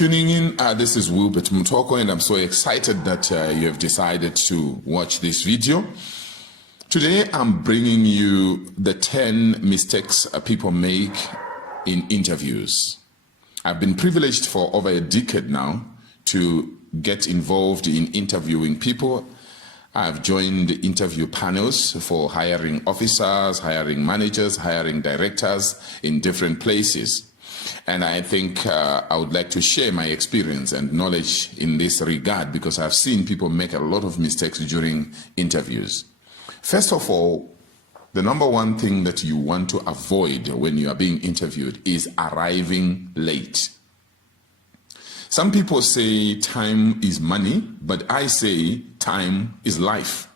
tuning in. This is Wilbert Mutoko, and I'm so excited that you have decided to watch this video. Today, I'm bringing you the 10 mistakes people make in interviews. I've been privileged for over a decade now to get involved in interviewing people. I've joined interview panels for hiring officers, hiring managers, hiring directors in different places. And I think I would like to share my experience and knowledge in this regard because I've seen people make a lot of mistakes during interviews. First of all, the number one thing that you want to avoid when you are being interviewed is arriving late. Some people say time is money, but I say time is life.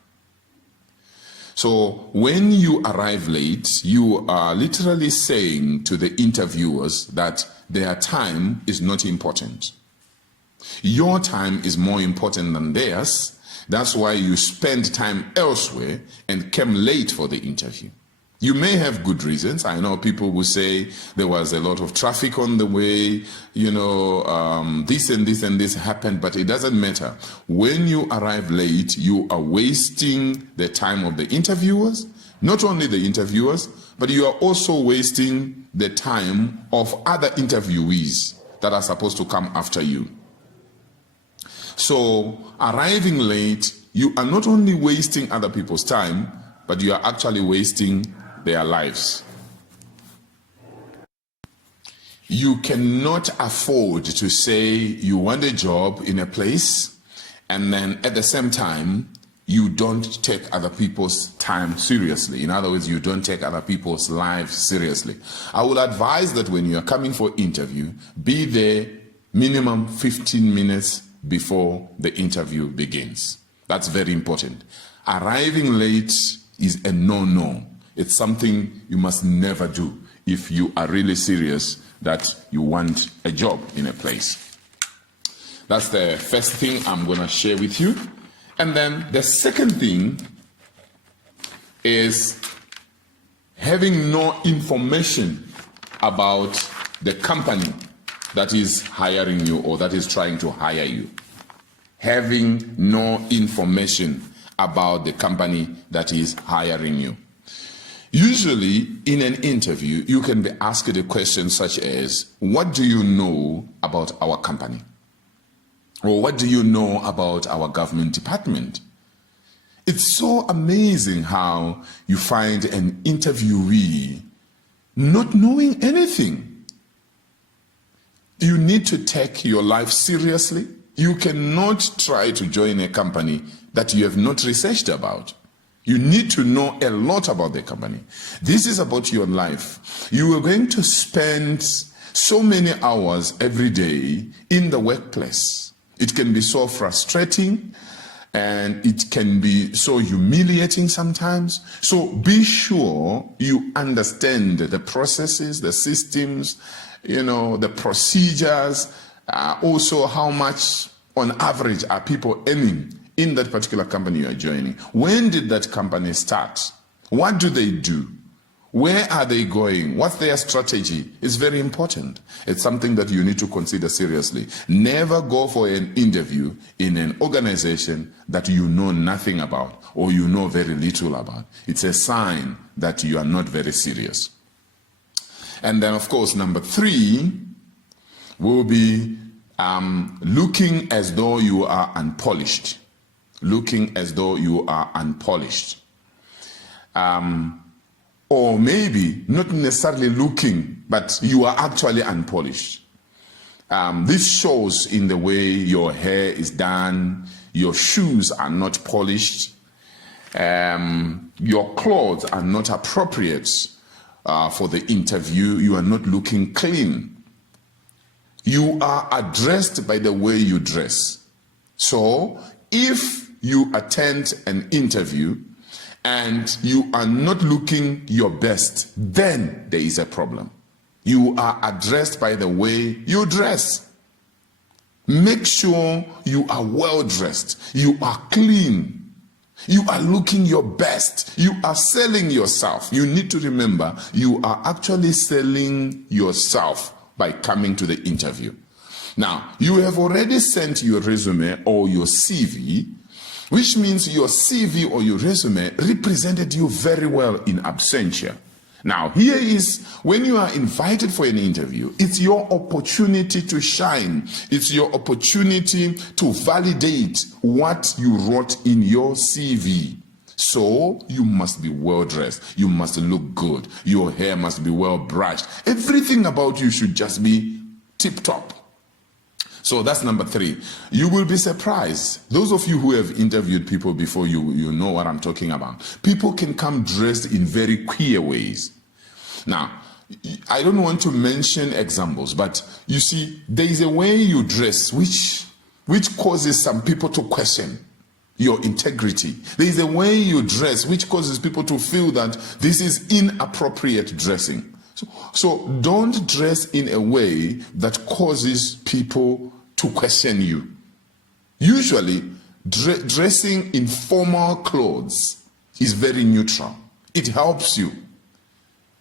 So when you arrive late, you are literally saying to the interviewers that their time is not important. Your time is more important than theirs. That's why you spend time elsewhere and came late for the interview. You may have good reasons. I know people will say there was a lot of traffic on the way, this and this and this happened, but it doesn't matter. When you arrive late, you are wasting the time of the interviewers, not only the interviewers, but you are also wasting the time of other interviewees that are supposed to come after you. So arriving late, you are not only wasting other people's time, but you are actually wasting their lives. You cannot afford to say you want a job in a place and then at the same time you don't take other people's time seriously. In other words, you don't take other people's lives seriously. I would advise that when you are coming for interview, be there minimum 15 minutes before the interview begins. That's very important. Arriving late is a no-no. It's something you must never do if you are really serious that you want a job in a place. That's the first thing I'm going to share with you. And then the second thing is having no information about the company that is hiring you or that is trying to hire you. Having no information about the company that is hiring you. Usually, in an interview, you can be asked a question such as, what do you know about our company? Or what do you know about our government department? It's so amazing how you find an interviewee not knowing anything. You need to take your life seriously. You cannot try to join a company that you have not researched about. You need to know a lot about the company. This is about your life. You are going to spend so many hours every day in the workplace. It can be so frustrating and it can be so humiliating sometimes. So be sure you understand the processes, the systems, the procedures, also how much on average are people earning in that particular company you are joining. When did that company start? What do they do? Where are they going? What's their strategy? It's very important. It's something that you need to consider seriously. Never go for an interview in an organization that you know nothing about or you know very little about. It's a sign that you are not very serious. And then, of course, number 3 will be looking as though you are unpolished. Looking as though you are unpolished. Or maybe not necessarily looking, but you are actually unpolished. This shows in the way your hair is done, your shoes are not polished, your clothes are not appropriate for the interview, you are not looking clean. You are addressed by the way you dress. So if you attend an interview and you are not looking your best, then there is a problem. You are addressed by the way you dress. Make sure you are well dressed, you are clean, you are looking your best, you are selling yourself. You need to remember you are actually selling yourself by coming to the interview. Now, you have already sent your resume or your CV, which means your CV or your resume represented you very well in absentia. Now, here is when you are invited for an interview, it's your opportunity to shine. It's your opportunity to validate what you wrote in your CV. So you must be well dressed. You must look good. Your hair must be well brushed. Everything about you should just be tip top. So that's number 3. You will be surprised. Those of you who have interviewed people before, you know what I'm talking about. People can come dressed in very queer ways. Now, I don't want to mention examples, but you see, there is a way you dress which causes some people to question your integrity. There is a way you dress which causes people to feel that this is inappropriate dressing. So don't dress in a way that causes people to question you. Usually, dressing in formal clothes is very neutral. It helps you.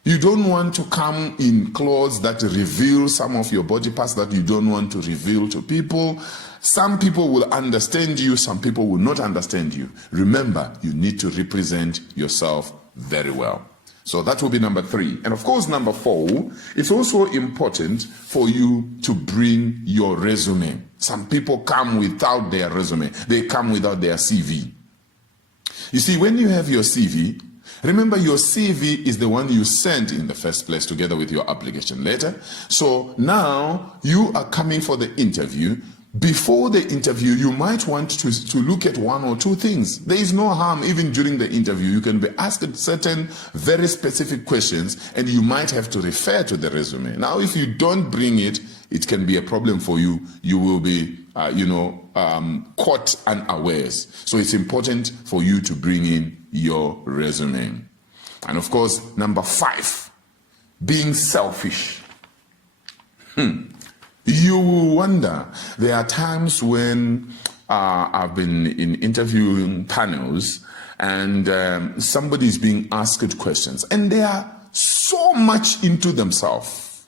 You don't want to come in clothes that reveal some of your body parts that you don't want to reveal to people. Some people will understand you, some people will not understand you. Remember, you need to represent yourself very well. So that will be number 3. And of course, number 4, it's also important for you to bring your resume. Some people come without their resume. They come without their CV. You see, when you have your CV, remember your CV is the one you sent in the first place together with your application letter. So now you are coming for the interview. Before the interview, you might want to look at 1 or 2 things. There is no harm even during the interview. You can be asked certain very specific questions and you might have to refer to the resume. Now, if you don't bring it, it can be a problem for you. You will be, caught unawares. So it's important for you to bring in your resume. And of course, number 5, being selfish. You will wonder, there are times when I've been in interviewing panels and somebody's being asked questions and they are so much into themselves.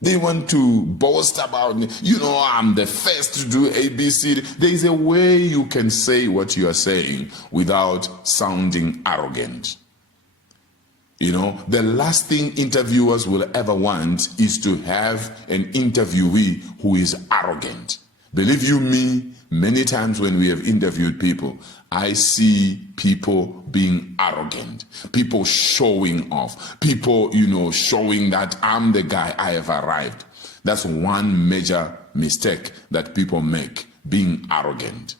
They want to boast about, I'm the first to do ABC. There is a way you can say what you are saying without sounding arrogant. The last thing interviewers will ever want is to have an interviewee who is arrogant. Believe you me, many times when we have interviewed people, I see people being arrogant, people showing off, people, showing that I'm the guy, I have arrived. That's one major mistake that people make, being arrogant.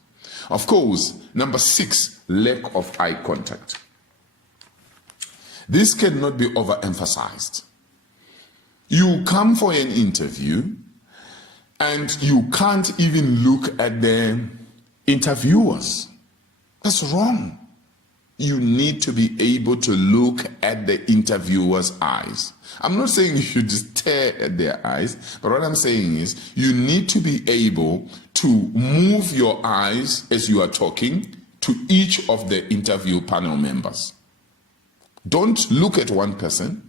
Of course, number 6, lack of eye contact. This cannot be overemphasized. You come for an interview and you can't even look at the interviewers. That's wrong. You need to be able to look at the interviewer's eyes. I'm not saying you should just stare at their eyes, but what I'm saying is you need to be able to move your eyes as you are talking to each of the interview panel members. Don't look at one person.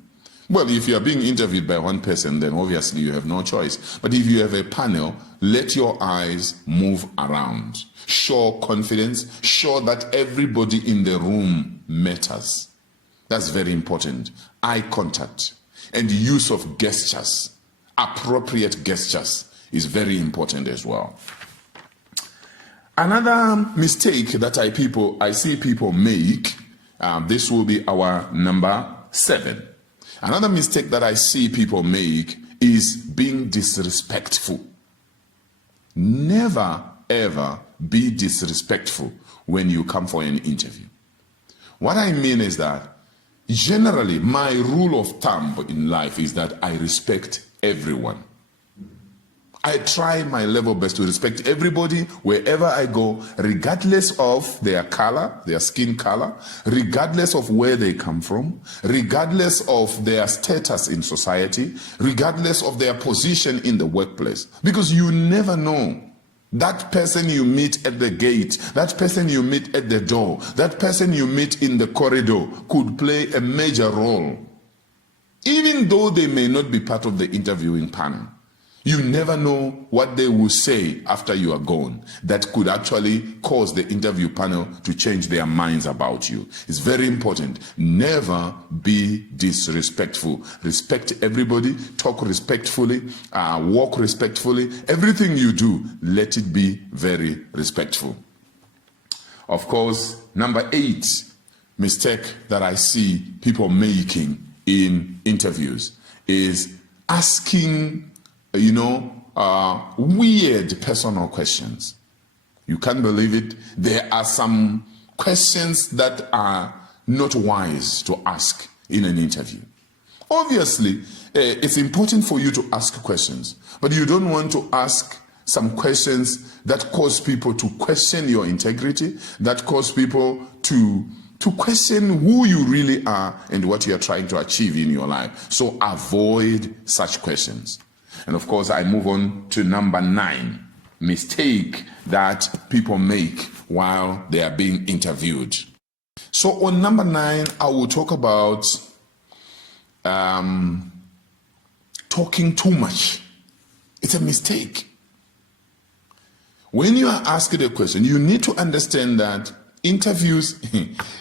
Well, if you are being interviewed by one person, then obviously you have no choice. But if you have a panel, let your eyes move around. Show confidence. Show that everybody in the room matters. That's very important. Eye contact and use of gestures, appropriate gestures, is very important as well. Another mistake that I see people make, this will be our number 7. Another mistake that I see people make is being disrespectful. Never, ever be disrespectful when you come for an interview. What I mean is that generally my rule of thumb in life is that I respect everyone. I try my level best to respect everybody wherever I go, regardless of their color, their skin color, regardless of where they come from, regardless of their status in society, regardless of their position in the workplace. Because you never know. That person you meet at the gate, that person you meet at the door, that person you meet in the corridor could play a major role, even though they may not be part of the interviewing panel. You never know what they will say after you are gone that could actually cause the interview panel to change their minds about you. It's very important. Never be disrespectful. Respect everybody, talk respectfully, walk respectfully. Everything you do, let it be very respectful. Of course, number 8 mistake that I see people making in interviews is asking weird personal questions. You can't believe it. There are some questions that are not wise to ask in an interview. Obviously, it's important for you to ask questions, but you don't want to ask some questions that cause people to question your integrity, that cause people to question who you really are and what you are trying to achieve in your life. So avoid such questions. And of course, I move on to number 9, mistake that people make while they are being interviewed. So on number 9, I will talk about talking too much. It's a mistake. When you are asked a question, you need to understand that interviews,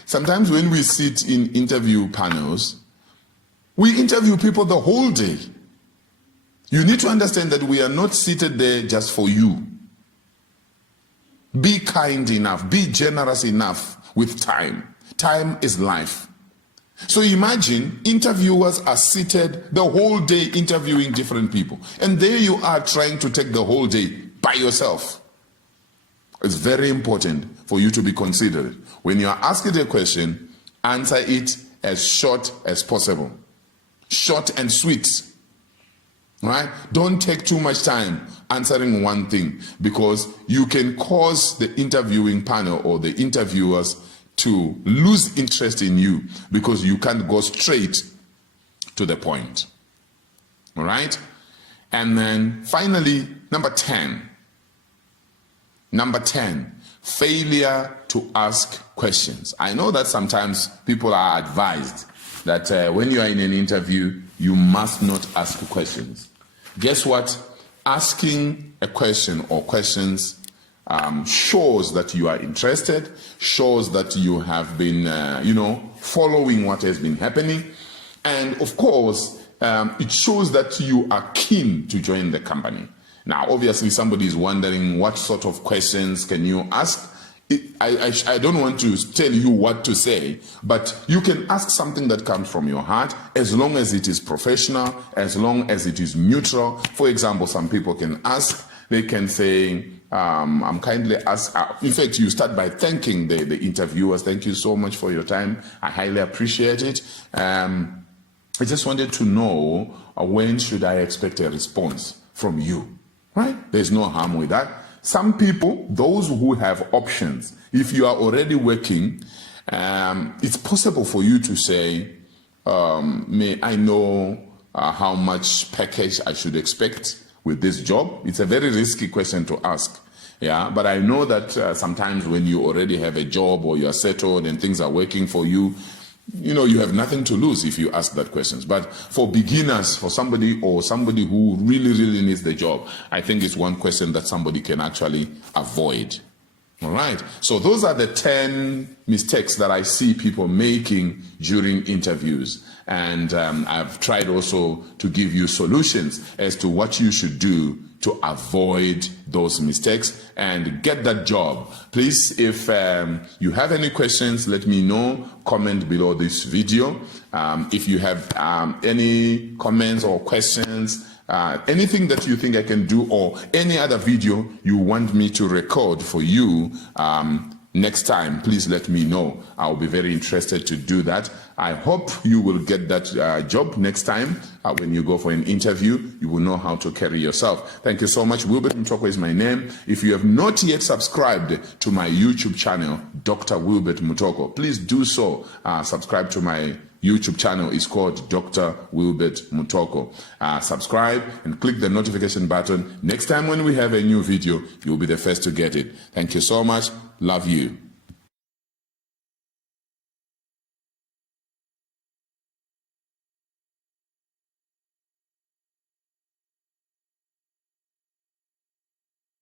sometimes when we sit in interview panels, we interview people the whole day. You need to understand that we are not seated there just for you. Be kind enough, be generous enough with time. Time is life. So imagine interviewers are seated the whole day interviewing different people. And there you are trying to take the whole day by yourself. It's very important for you to be considerate. When you are asked a question, answer it as short as possible. Short and sweet. Right? Don't take too much time answering one thing, because you can cause the interviewing panel or the interviewers to lose interest in you because you can't go straight to the point. All right? And then finally, number 10. Number 10, failure to ask questions. I know that sometimes people are advised that when you are in an interview, you must not ask questions. Guess what? Asking a question or questions shows that you are interested, shows that you have been, following what has been happening. And of course, it shows that you are keen to join the company. Now, obviously, somebody is wondering what sort of questions can you ask? I don't want to tell you what to say, but you can ask something that comes from your heart, as long as it is professional, as long as it is neutral. For example, some people can ask, they can say, I'm kindly asked. In fact, you start by thanking the interviewers. Thank you so much for your time. I highly appreciate it. I just wanted to know, when should I expect a response from you? Right? There's no harm with that. Some people, those who have options, if you are already working, it's possible for you to say, may I know how much package I should expect with this job? It's a very risky question to ask. Yeah, but I know that sometimes when you already have a job or you're settled and things are working for you, you have nothing to lose if you ask that questions. But for beginners, for somebody who really needs the job, I think it's one question that somebody can actually avoid. All right. So those are the 10 mistakes that I see people making during interviews. And I've tried also to give you solutions as to what you should do to avoid those mistakes and get that job. Please, if you have any questions, let me know. Comment below this video. If you have any comments or questions, anything that you think I can do, or any other video you want me to record for you next time, please let me know. I'll be very interested to do that. I hope you will get that job next time. When you go for an interview, you will know how to carry yourself. Thank you so much. Wilbert Mutoko is my name. If you have not yet subscribed to my YouTube channel, Dr. Wilbert Mutoko, please do so. Subscribe to my YouTube channel. Is called Dr. Wilbert Mutoko. Subscribe and click the notification button. Next time when we have a new video, you'll be the first to get it. Thank you so much. Love you.